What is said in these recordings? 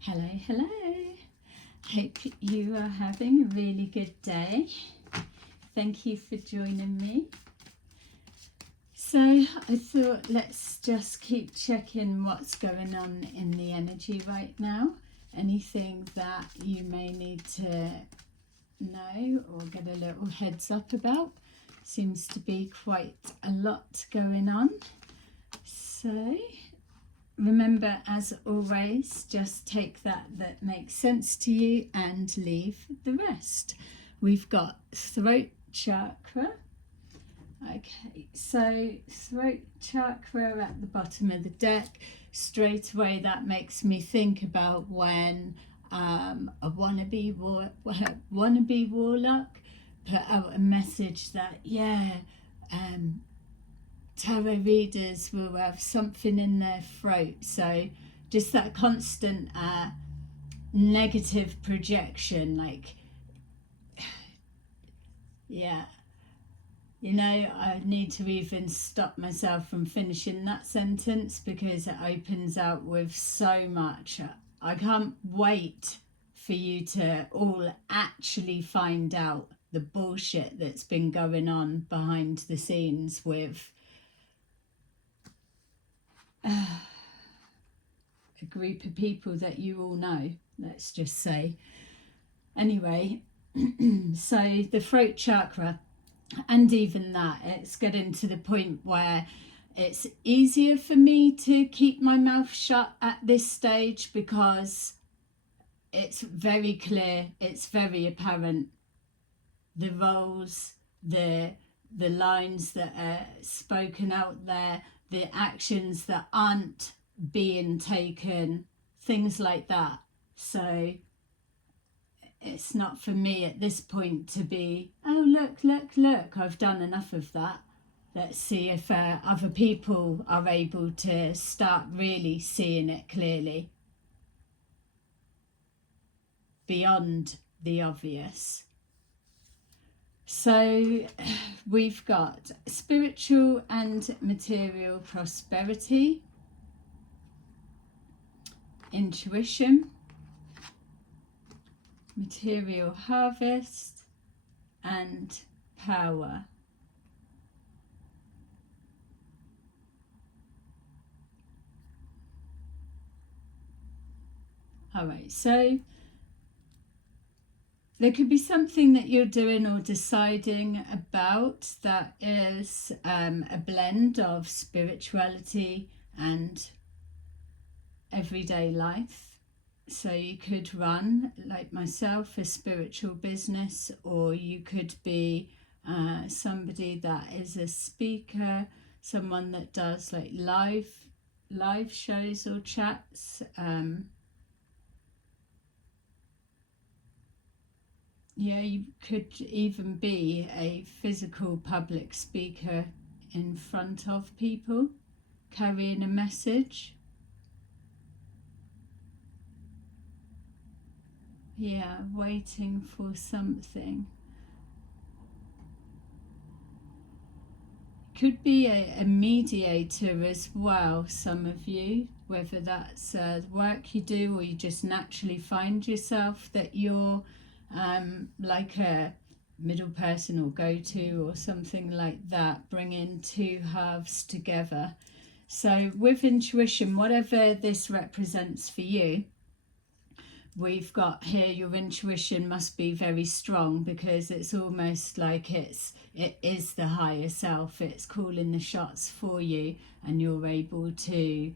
Hello, hello. Hope you are having a really good day. Thank you for joining me. So I thought let's just keep checking what's going on in the energy right now. Anything that you may need to know or get a little heads up about. Seems to be quite a lot going on. So remember, as always, just take that makes sense to you and leave the rest. We've got throat chakra. Okay, so throat chakra at the bottom of the deck. Straight away that makes me think about when a wannabe warlock put out a message that tarot readers will have something in their throat. So just that constant negative projection, like I need to even stop myself from finishing that sentence because it opens out with so much. I can't wait for you to all actually find out the bullshit that's been going on behind the scenes with a group of people that you all know, let's just say. Anyway, so the throat chakra, and even that, it's getting to the point where it's easier for me to keep my mouth shut at this stage because it's very clear, it's very apparent, the roles, the lines that are spoken out there, the actions that aren't being taken, things like that. So it's not for me at this point to be, oh, look, I've done enough of that. Let's see if other people are able to start really seeing it clearly beyond the obvious. So we've got spiritual and material prosperity, intuition, material harvest, and power. All right, so there could be something that you're doing or deciding about that is a blend of spirituality and everyday life. So you could run, like myself, a spiritual business, or you could be somebody that is a speaker, someone that does like live shows or chats. You could even be a physical public speaker in front of people, carrying a message. Waiting for something. Could be a mediator as well, some of you, whether that's work you do or you just naturally find yourself that you're like a middle person or go-to or something like that, bringing two halves together. So with intuition, whatever this represents for you, we've got here your intuition must be very strong because it's almost like it is the higher self. It's calling the shots for you and you're able to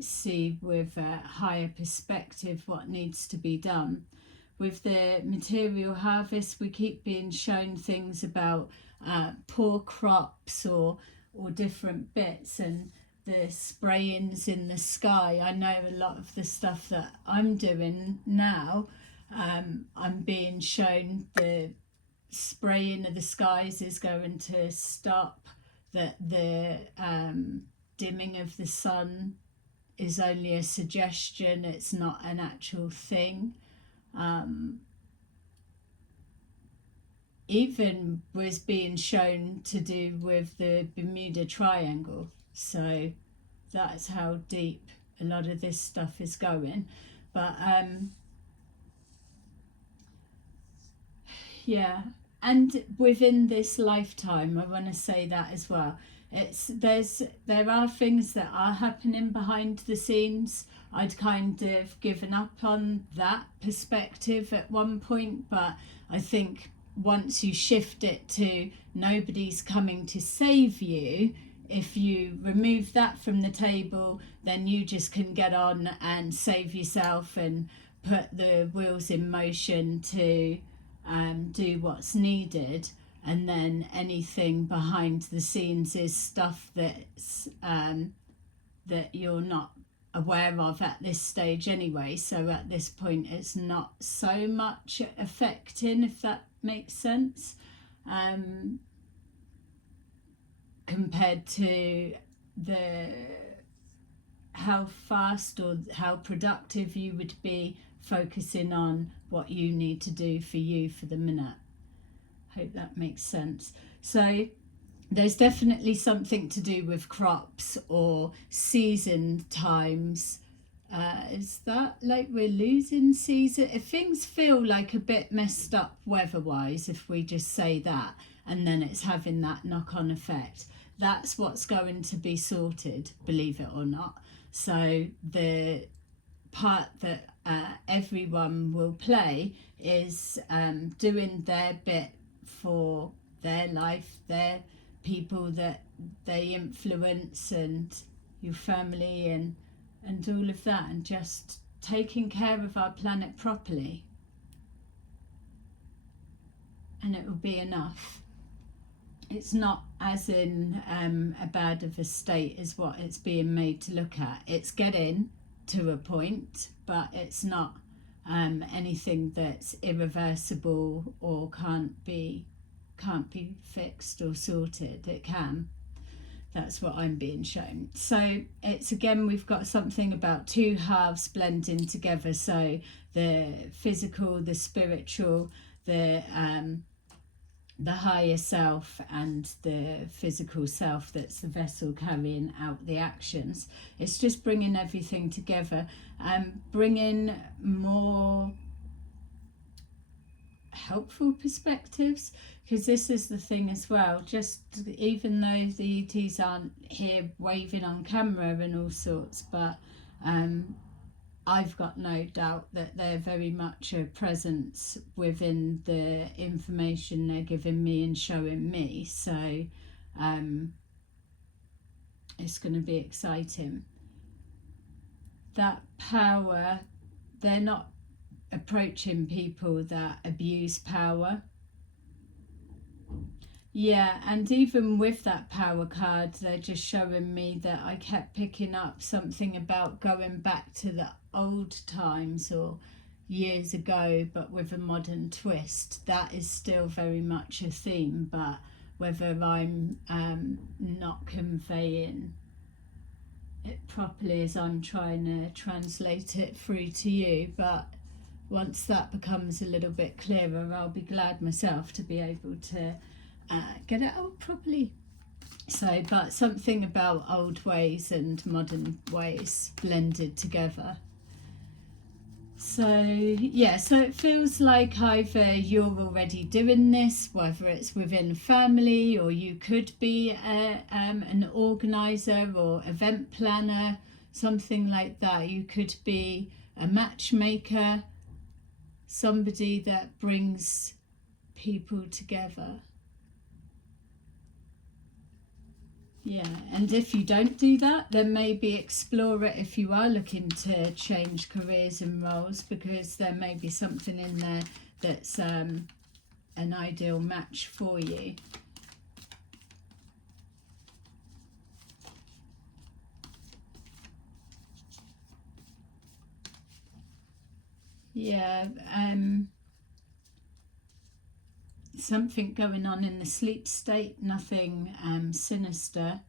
see with a higher perspective what needs to be done. With the material harvest, we keep being shown things about poor crops or different bits and the sprayings in the sky. I know a lot of the stuff that I'm doing now, I'm being shown the spraying of the skies is going to stop, that the dimming of the sun is only a suggestion, it's not an actual thing. Even was being shown to do with the Bermuda Triangle. So that's how deep a lot of this stuff is going. But yeah, and within this lifetime, I want to say that as well. There are things that are happening behind the scenes. I'd kind of given up on that perspective at one point, but I think once you shift it to nobody's coming to save you, if you remove that from the table, then you just can get on and save yourself and put the wheels in motion to do what's needed. And then anything behind the scenes is stuff that you're not aware of at this stage anyway. So at this point, it's not so much affecting, if that makes sense, compared to the how fast or how productive you would be focusing on what you need to do for you for the minute. Hope that makes sense. So there's definitely something to do with crops or season times. Is that like we're losing season? If things feel like a bit messed up weather-wise, if we just say that, and then it's having that knock-on effect, that's what's going to be sorted, believe it or not. So the part that everyone will play is doing their bit for their life, their people that they influence, and your family, and all of that, and just taking care of our planet properly, and it will be enough. It's not as in a bad of a state as what it's being made to look at. It's getting to a point, but it's not anything that's irreversible or can't be fixed or sorted. It can. That's what I'm being shown. So it's, again, we've got something about two halves blending together. So the physical, the spiritual, the higher self, and the physical self that's the vessel carrying out the actions. It's just bringing everything together and bringing more helpful perspectives, because this is the thing as well. Just even though the ETs aren't here waving on camera and all sorts, but I've got no doubt that they're very much a presence within the information they're giving me and showing me. So it's going to be exciting. That power, they're not approaching people that abuse power. Yeah, and even with that power card, they're just showing me that I kept picking up something about going back to the old times or years ago, but with a modern twist. That is still very much a theme, but whether I'm not conveying it properly as I'm trying to translate it through to you. But once that becomes a little bit clearer, I'll be glad myself to be able to get it out properly. So, but something about old ways and modern ways blended together. So yeah, so it feels like either you're already doing this, whether it's within family, or you could be an organizer or event planner, something like that. You could be a matchmaker, somebody that brings people together. Yeah, and if you don't do that, then maybe explore it if you are looking to change careers and roles, because there may be something in there that's an ideal match for you. Yeah, something going on in the sleep state, nothing sinister.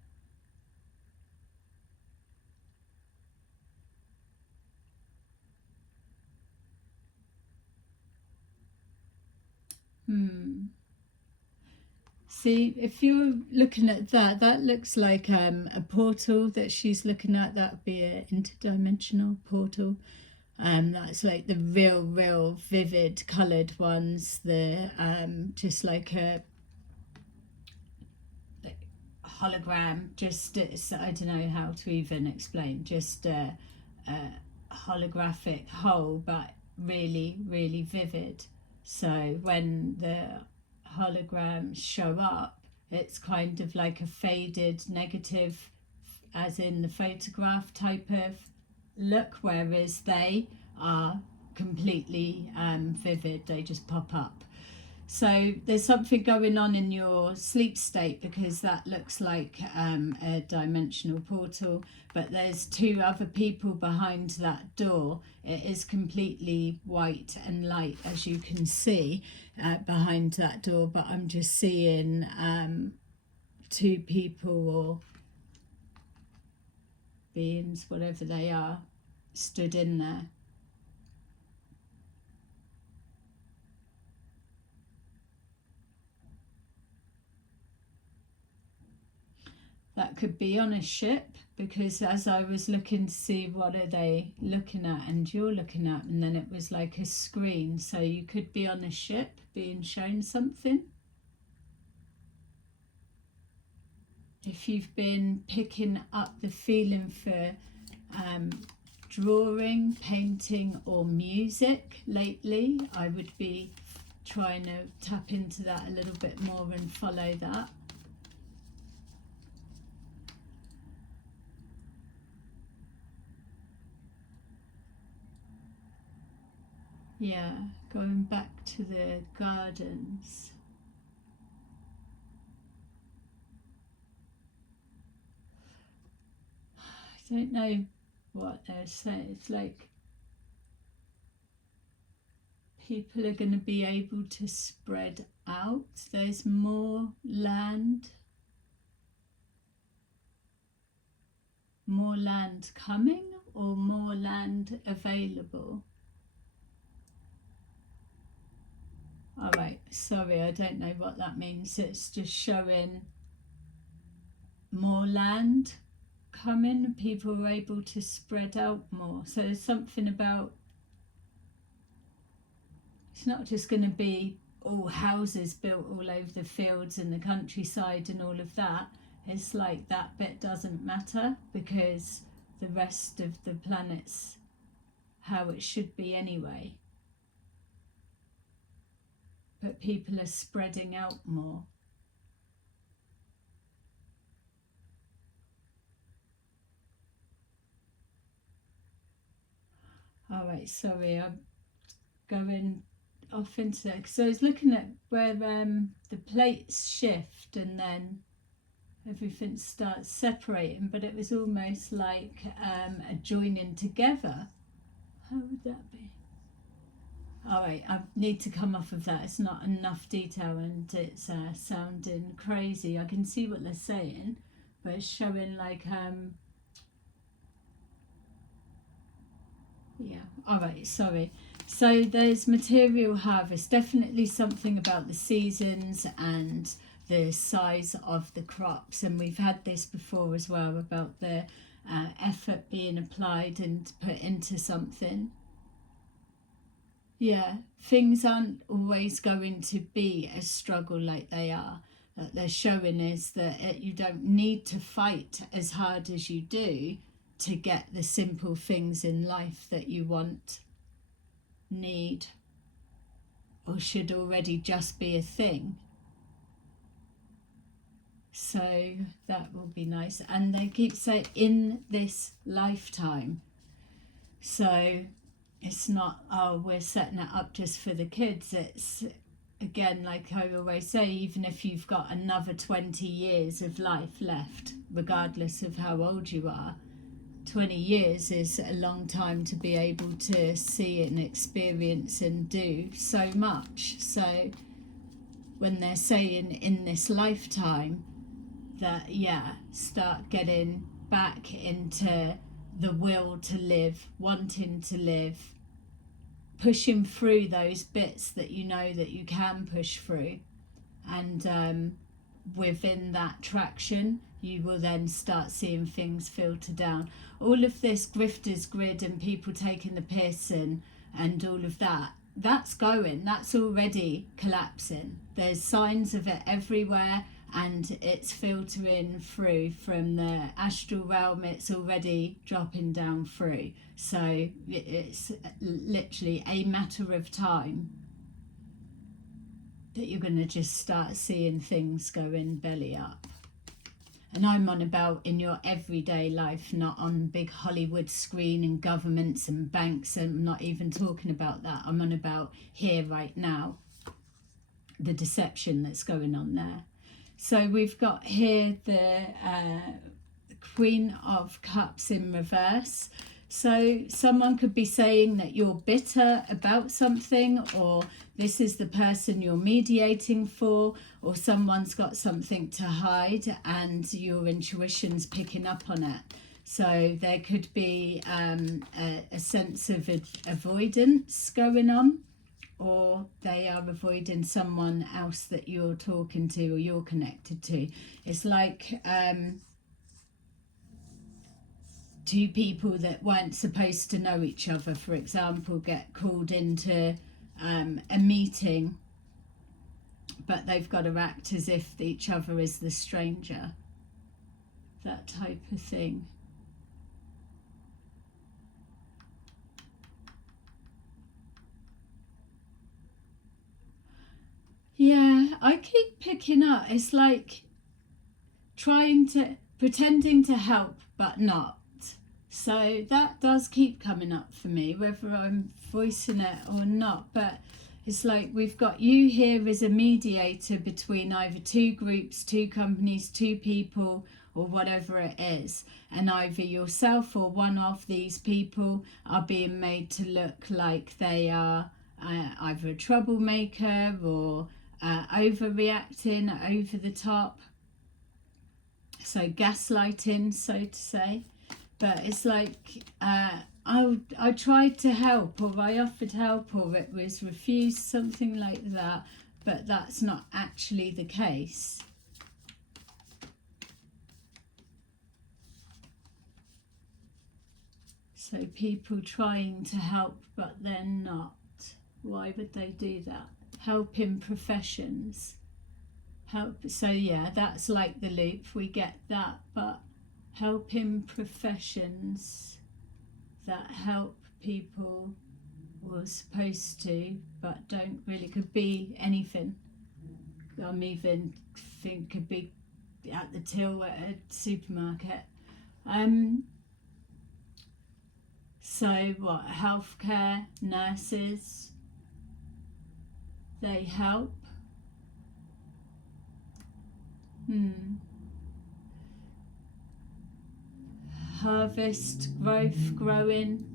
See, if you're looking at that, that looks like a portal that she's looking at. That would be an interdimensional portal. That's like the real vivid coloured ones. The just like a hologram. Just I don't know how to even explain. Just a holographic whole, but really vivid. So when the holograms show up, it's kind of like a faded negative, as in the photograph type of look, whereas they are completely vivid. They just pop up. So there's something going on in your sleep state, because that looks like a dimensional portal, but there's two other people behind that door. It is completely white and light, as you can see, behind that door, but I'm just seeing two people or beings, whatever they are, stood in there. That could be on a ship, because as I was looking to see what are they looking at and you're looking at, and then it was like a screen, so you could be on a ship being shown something. If you've been picking up the feeling for drawing, painting or music lately, I would be trying to tap into that a little bit more and follow that. Yeah, going back to the gardens. I don't know what they're saying. It's like people are going to be able to spread out. There's more land coming, or more land available. All right, sorry, I don't know what that means. It's just showing more land coming, people are able to spread out more. So there's something about, it's not just going to be all houses built all over the fields and the countryside and all of that. It's like that bit doesn't matter, because the rest of the planet's how it should be anyway. But people are spreading out more. All right, sorry, I'm going off into that. So I was looking at where the plates shift and then everything starts separating, but it was almost like a joining together. How would that be? All right, I need to come off of that. It's not enough detail and it's sounding crazy. I can see what they're saying, but it's showing like yeah, all right, sorry. So there's material harvest, definitely something about the seasons and the size of the crops, and we've had this before as well, about the effort being applied and put into something. Yeah, things aren't always going to be a struggle like they are. That they're showing is that you don't need to fight as hard as you do to get the simple things in life that you want, need, or should already just be a thing. So that will be nice. And they keep saying in this lifetime. So it's not, oh, we're setting it up just for the kids. It's, again, like I always say, even if you've got another 20 years of life left, regardless of how old you are, 20 years is a long time to be able to see and experience and do so much. So when they're saying in this lifetime, that, yeah, start getting back into the will to live, wanting to live, pushing through those bits that you know that you can push through, and within that traction you will then start seeing things filter down. All of this grifters grid and people taking the piss and all of that, that's already collapsing. There's signs of it everywhere, and it's filtering through from the astral realm. It's already dropping down through. So it's literally a matter of time that you're going to just start seeing things going belly up. And I'm on about in your everyday life, not on big Hollywood screen and governments and banks. And I'm not even talking about that. I'm on about here right now, the deception that's going on there. So we've got here the Queen of Cups in reverse. So someone could be saying that you're bitter about something, or this is the person you're mediating for, or someone's got something to hide and your intuition's picking up on it. So there could be a sense of avoidance going on, or they are avoiding someone else that you're talking to or you're connected to. It's like two people that weren't supposed to know each other, for example, get called into a meeting, but they've got to act as if each other is the stranger. That type of thing. Yeah, I keep picking up. It's like pretending to help, but not. So that does keep coming up for me, whether I'm voicing it or not. But it's like we've got you here as a mediator between either two groups, two companies, two people, or whatever it is. And either yourself or one of these people are being made to look like they are either a troublemaker or overreacting, over the top. So gaslighting, so to say. But it's like I tried to help, or I offered help, or it was refused, something like that. But that's not actually the case. So people trying to help, but they're not. Why would they do that? Helping professions. Help. So yeah, that's like the loop. We get that, but helping professions that help people were supposed to, but don't really, could be anything. I'm even think could be at the till at a supermarket. So what? Healthcare, nurses, they help. Harvest, growth, growing.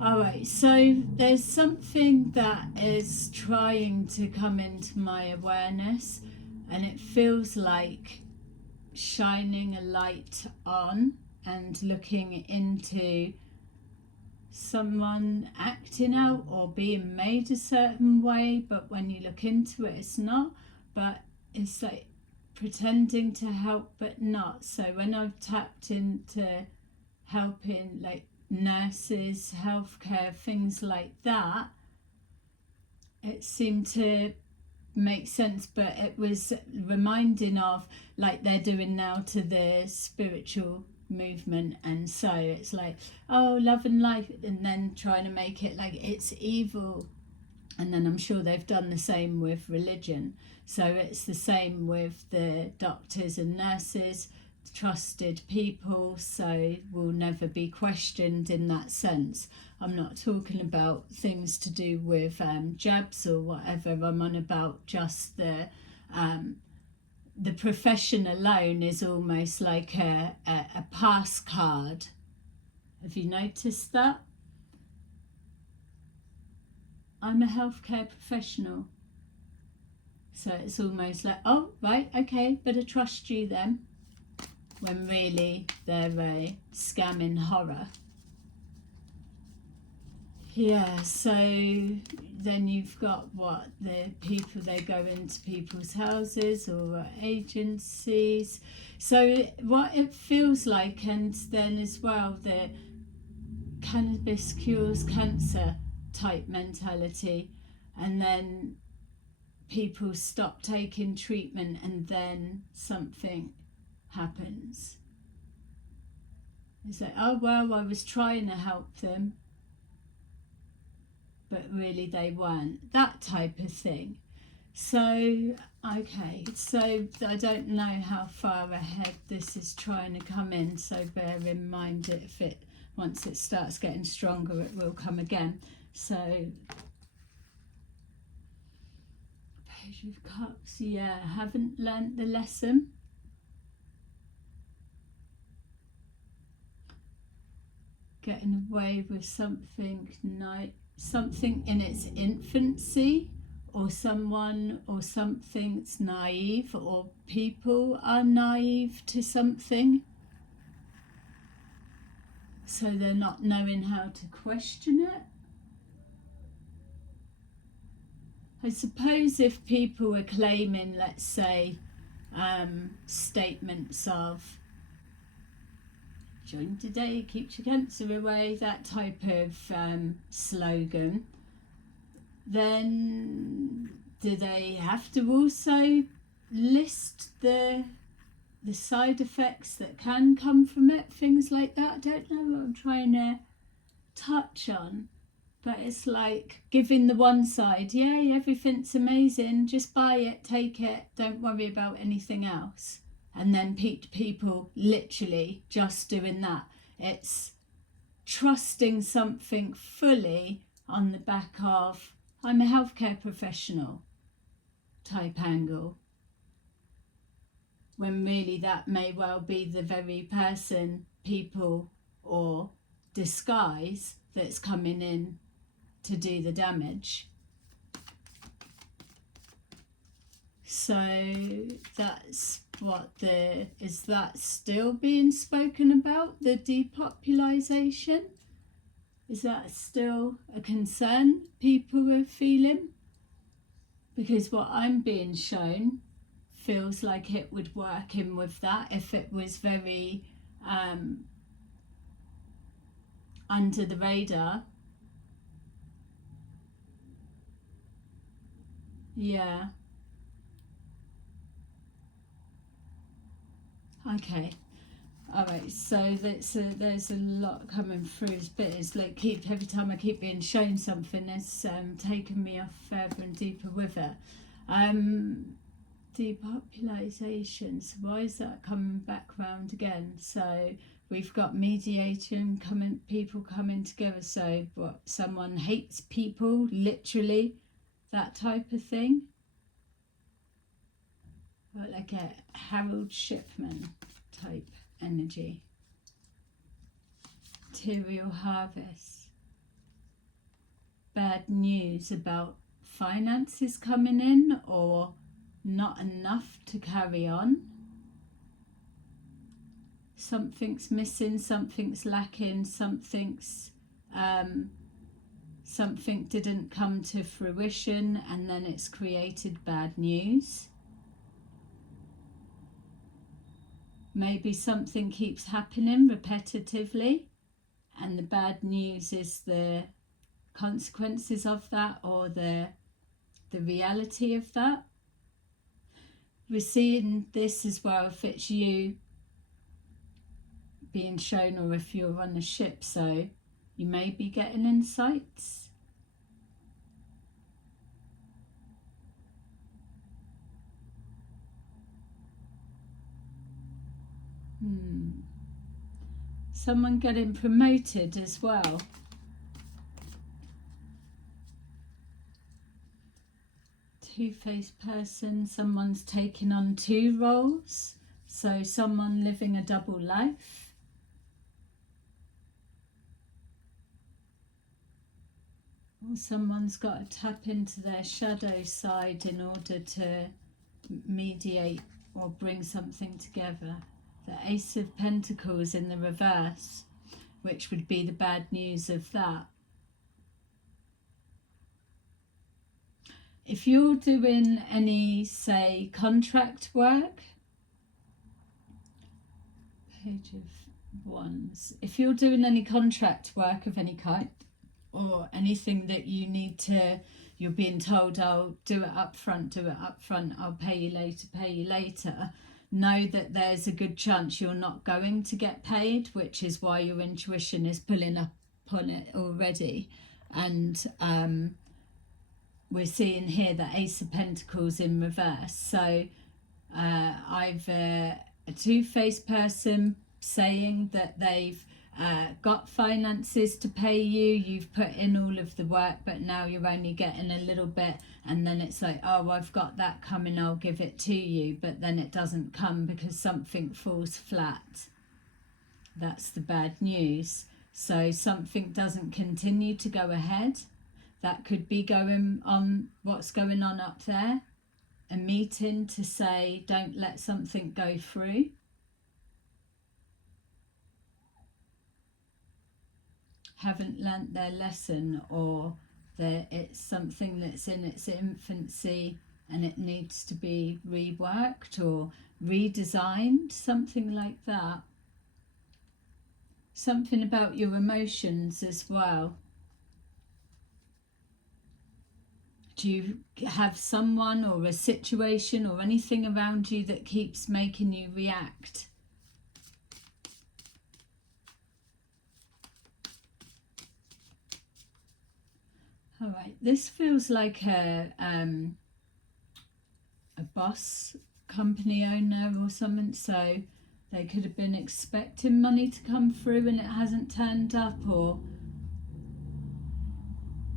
Alright, so there's something that is trying to come into my awareness, and it feels like shining a light on and looking into someone acting out or being made a certain way, but when you look into it, it's not. But it's like pretending to help but not. So when I've tapped into helping, like nurses, healthcare, things like that, it seemed to make sense. But it was reminding of like they're doing now to the spiritual movement, and so it's like, oh, love and life, and then trying to make it like it's evil. And then I'm sure they've done the same with religion. So it's the same with the doctors and nurses, trusted people, so will never be questioned in that sense. I'm not talking about things to do with jabs or whatever. I'm on about just the profession alone is almost like a pass card. Have you noticed that? I'm a healthcare professional. So it's almost like, oh, right, okay, better trust you then. When really they're a scamming horror. Yeah, so then you've got what, the people, they go into people's houses or agencies. So what it feels like, and then as well the cannabis cures cancer type mentality, and then people stop taking treatment and then something happens. It's like, oh well, I was trying to help them, but really they weren't. That type of thing. So, okay, so I don't know how far ahead this is trying to come in, so bear in mind that if it, once it starts getting stronger, it will come again. So, Page of Cups, yeah, haven't learnt the lesson. Getting away with something something in its infancy, or someone or something's naive, or people are naive to something, so they're not knowing how to question it. I suppose if people are claiming, let's say, statements of join today, keep your cancer away, that type of slogan, then do they have to also list the side effects that can come from it, things like that? I don't know what I'm trying to touch on, but it's like giving the one side, yay, everything's amazing, just buy it, take it, don't worry about anything else, and then people literally just doing that. It's trusting something fully on the back of I'm a healthcare professional type angle, when really that may well be the very person, people, or disguise that's coming in to do the damage. So that's what is that still being spoken about, the depopulation? Is that still a concern people are feeling? Because what I'm being shown feels like it would work in with that if it was very under the radar. Yeah. Okay. All right. So there's a lot coming through. It's like every time I keep being shown something, it's taken me off further and deeper with it. Depopulation. So why is that coming back round again? So we've got mediation coming, people coming together. So what? Someone hates people, literally, that type of thing. Well, like a Harold Shipman type energy. Material harvest. Bad news about finances coming in, or not enough to carry on. Something's missing, something's lacking, something didn't come to fruition, and then it's created bad news. Maybe something keeps happening repetitively, and the bad news is the consequences of that, or the reality of that. We're seeing this as well if it's you being shown, or if you're on a ship, so you may be getting insights. Someone getting promoted as well. Two-faced person, someone's taking on two roles, so someone living a double life. Or someone's got to tap into their shadow side in order to mediate or bring something together. The Ace of Pentacles in the reverse, which would be the bad news of that. If you're doing any, say, contract work, page of wands, if you're doing any contract work of any kind, or anything that you need to, you're being told, oh, do it up front, I'll pay you later, know that there's a good chance you're not going to get paid, which is why your intuition is pulling up on it already. And we're seeing here that Ace of Pentacles in reverse. So either a two-faced person saying that they've got finances to pay you, you've put in all of the work, but now you're only getting a little bit, and then it's like, oh, I've got that coming, I'll give it to you, but then it doesn't come because something falls flat. That's the bad news. So something doesn't continue to go ahead. That could be going on, what's going on up there, a meeting to say don't let something go through. Haven't learnt their lesson, or that it's something that's in its infancy and it needs to be reworked or redesigned, something like that. Something about your emotions as well. Do you have someone or a situation or anything around you that keeps making you react? All right, this feels like a boss, company owner or something, so they could have been expecting money to come through and it hasn't turned up, or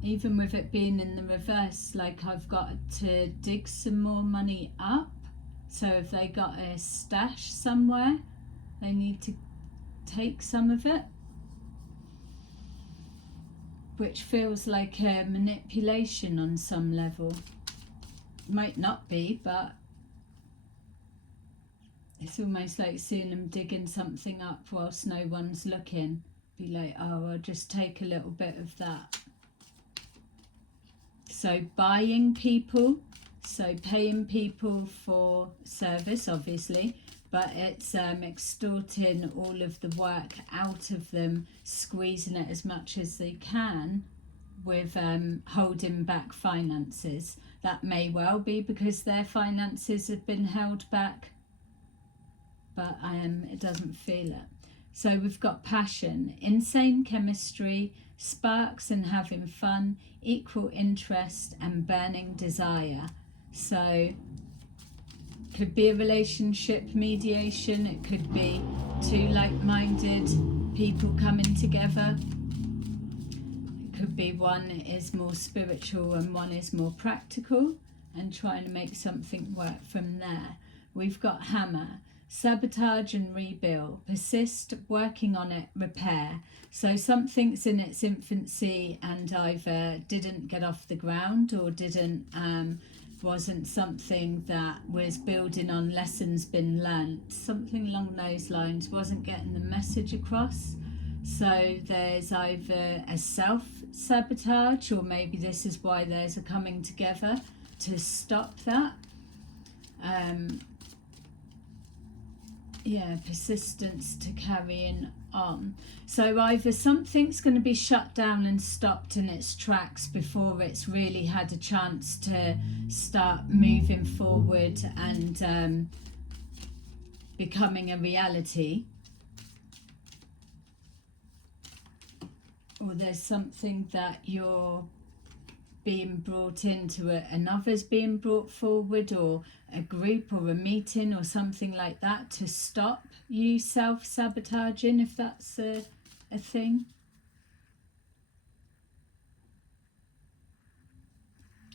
even with it being in the reverse, like I've got to dig some more money up. So if they got a stash somewhere, they need to take some of it, which feels like a manipulation on some level. Might not be, but it's almost like seeing them digging something up whilst no one's looking. Be like, oh, I'll just take a little bit of that. So buying people, so paying people for service, obviously, but it's extorting all of the work out of them, squeezing it as much as they can with holding back finances. That may well be because their finances have been held back, but it doesn't feel it. So we've got passion, insane chemistry, sparks and having fun, equal interest and burning desire. So could be a relationship mediation, it could be two like-minded people coming together, it could be one is more spiritual and one is more practical, and trying to make something work from there. We've got hammer, sabotage and rebuild, persist, working on it, repair. So something's in its infancy and either didn't get off the ground or wasn't something that was building on lessons been learnt, something along those lines, wasn't getting the message across. So there's either a self-sabotage, or maybe this is why there's a coming together to stop that. Persistence to carrying on. So either something's going to be shut down and stopped in its tracks before it's really had a chance to start moving forward and becoming a reality, or there's something that you're being brought into it, another's being brought forward, or a group or a meeting or something like that to stop you self-sabotaging, if that's a thing.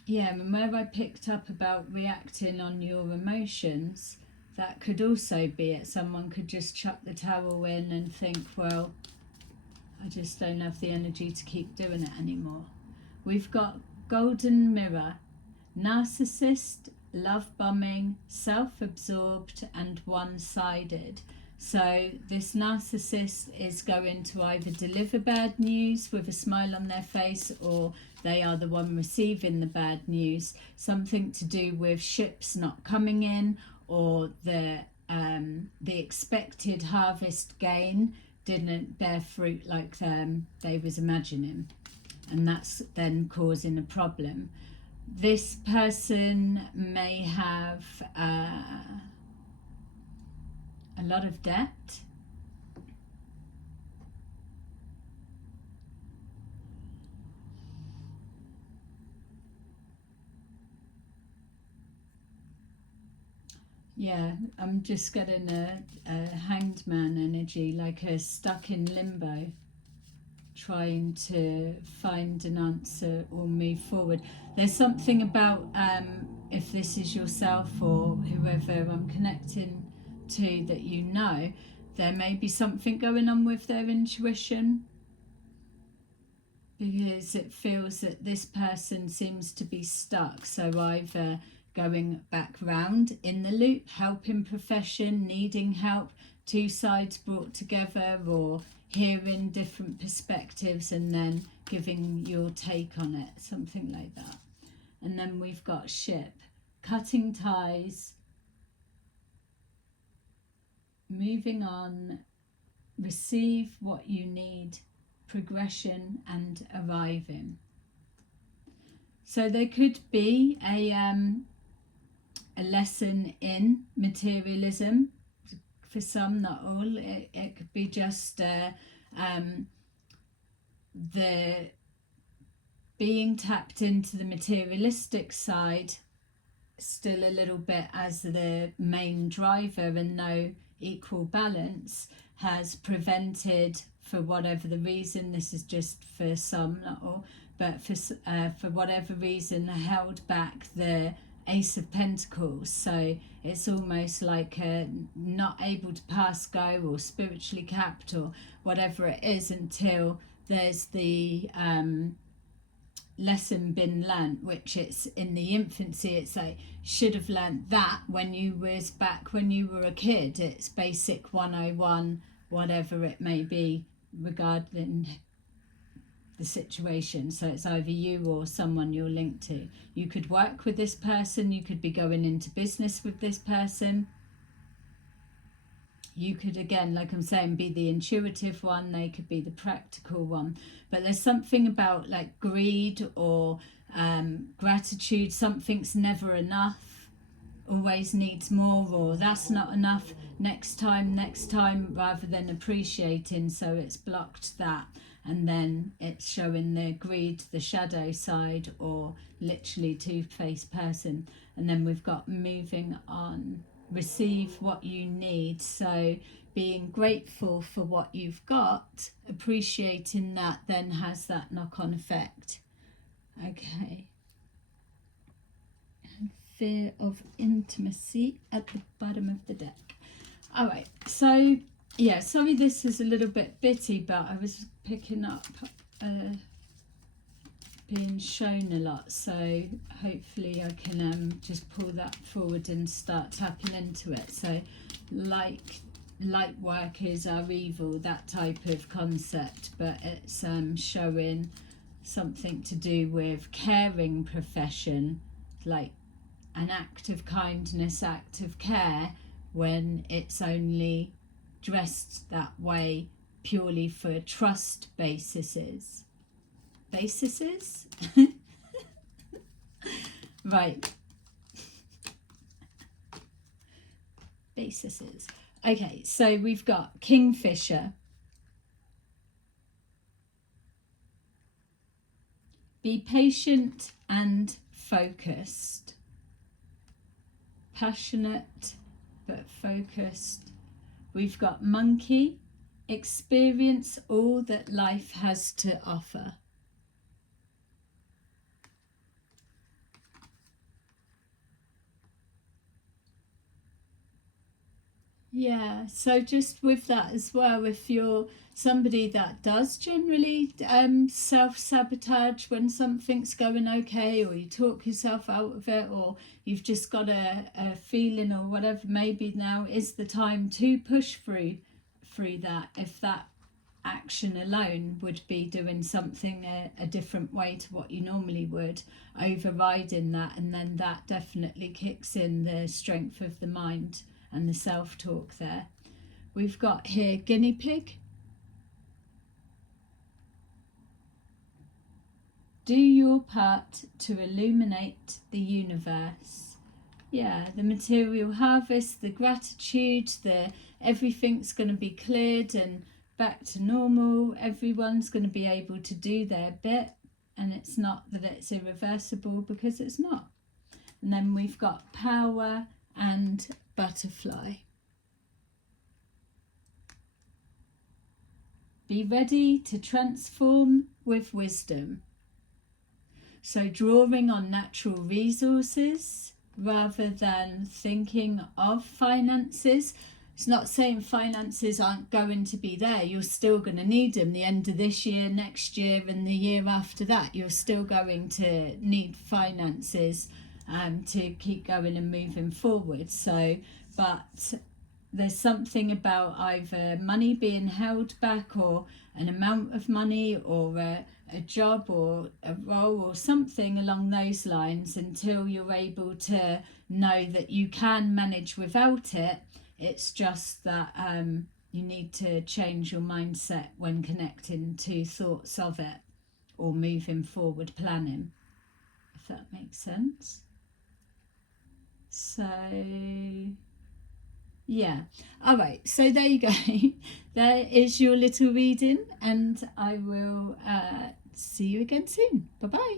Yeah, and where I picked up about reacting on your emotions, that could also be it. Someone could just chuck the towel in and think, well, I just don't have the energy to keep doing it anymore. We've got golden mirror, narcissist, love bombing, self-absorbed and one-sided. So this narcissist is going to either deliver bad news with a smile on their face, or they are the one receiving the bad news. Something to do with ships not coming in, or the expected harvest gain didn't bear fruit like they was imagining, and that's then causing a problem. This person may have a lot of debt. Yeah, I'm just getting a hanged man energy, like a stuck in limbo, trying to find an answer or move forward. There's something about, if this is yourself or whoever I'm connecting to that you know, there may be something going on with their intuition, because it feels that this person seems to be stuck. So either going back round in the loop, helping profession, needing help, two sides brought together, or hearing different perspectives and then giving your take on it, something like that. And then we've got ship, cutting ties, moving on, receive what you need, progression and arriving. So there could be a lesson in materialism for some, not all. It could be just the being tapped into the materialistic side still a little bit as the main driver, and no equal balance has prevented, for whatever the reason, this is just for some, not all, but for whatever reason, held back the Ace of Pentacles. So it's almost like not able to pass go, or spiritually capped, or whatever it is, until there's the lesson been learnt, which it's in the infancy. It's like, should have learnt that when you was back when you were a kid. It's basic 101, whatever it may be, regarding the situation. So it's either you or someone you're linked to. You could work with this person, you could be going into business with this person, you could, again, like I'm saying, be the intuitive one, they could be the practical one. But there's something about like greed or gratitude. Something's never enough, always needs more, or that's not enough, next time, rather than appreciating. So it's blocked that, and then it's showing the greed, the shadow side, or literally two-faced person. And then we've got moving on, receive what you need. So being grateful for what you've got, appreciating that, then has that knock-on effect. Okay. And fear of intimacy at the bottom of the deck. All right, so yeah, sorry this is a little bit bitty, but I was picking up being shown a lot, so hopefully I can just pull that forward and start tapping into it. So like light workers are evil, that type of concept, but it's showing something to do with caring profession, like an act of kindness, act of care, when it's only dressed that way purely for trust bases. Right. Bases. Okay, so we've got Kingfisher. Be patient and focused. Passionate but focused. We've got Monkey. Experience all that life has to offer. Yeah, so just with that as well, if you're somebody that does generally self-sabotage when something's going okay, or you talk yourself out of it, or you've just got a feeling or whatever, maybe now is the time to push through that. If that action alone would be doing something a different way to what you normally would, overriding that, and then that definitely kicks in the strength of the mind and the self-talk there. We've got here guinea pig. Do your part to illuminate the universe. Yeah, the material harvest, the gratitude, the everything's going to be cleared and back to normal. Everyone's going to be able to do their bit, and it's not that it's irreversible, because it's not. And then we've got power and butterfly. Be ready to transform with wisdom. So drawing on natural resources rather than thinking of finances. It's not saying finances aren't going to be there. You're still going to need them the end of this year, next year, and the year after that. You're still going to need finances to keep going and moving forward. So, but there's something about either money being held back, or an amount of money, or a job or a role or something along those lines, until you're able to know that you can manage without it. It's just that you need to change your mindset when connecting to thoughts of it, or moving forward planning, if that makes sense. So yeah, all right, so there you go. There is your little reading, and I will see you again soon. Bye bye.